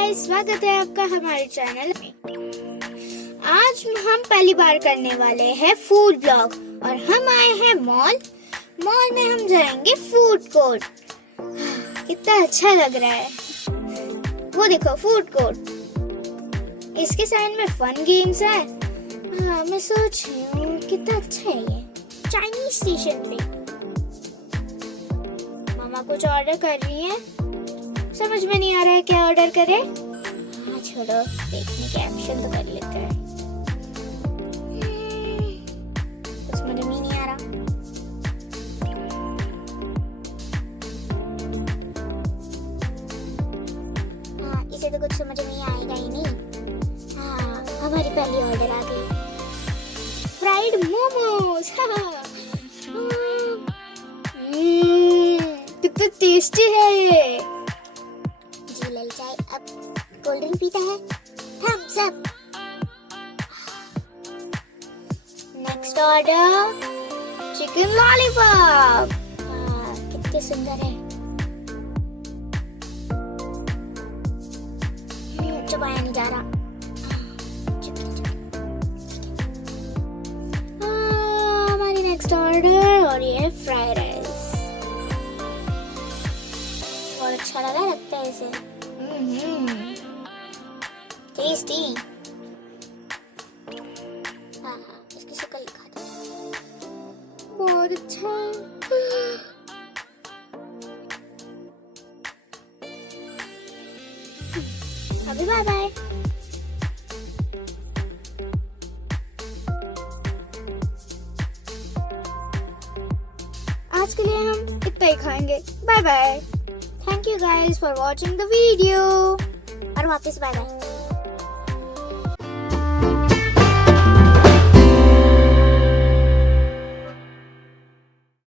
Guys, स्वागत है आपका हमारे चैनल में। आज हम पहली बार करने वाले हैं फूड ब्लॉग और हम आए हैं मॉल में हम जाएंगे फूड कोर्ट। कितना अच्छा लग रहा है, वो देखो फूड कोर्ट, इसके साइड में फन गेम्स है। हाँ, मैं सोच रही हूँ कितना अच्छा है ये चाइनीज स्टेशन पे। मामा कुछ ऑर्डर कर रही है, समझ में नहीं आ रहा है क्या ऑर्डर करे। हाँ छोड़ो, देखने के ऑप्शन तो कर लेते हैं। कुछ समझ में नहीं आ रहा। हाँ, इसे तो कुछ समझ में आएगा ही नहीं। हाँ, हमारी पहली ऑर्डर आ गई, फ्राइड मोमोज। कितना टेस्टी है ये। चाय अब कोल्ड ड्रिंक पीता है, Thums Up. Next order chicken lollipop. कितने सुंदर है, चबाया नहीं जा रहा। हमारी नेक्स्ट ऑर्डर और ये फ्राइड राइस। और अच्छा लगता है इसे, टेस्टी। हाँ, इसकी शक्ल दिखा दो, बहुत अच्छा। अभी बाय बाय। आज के लिए हम इतना ही खाएंगे। Bye bye. Thank you guys for watching the video. और वापस बाय बाय।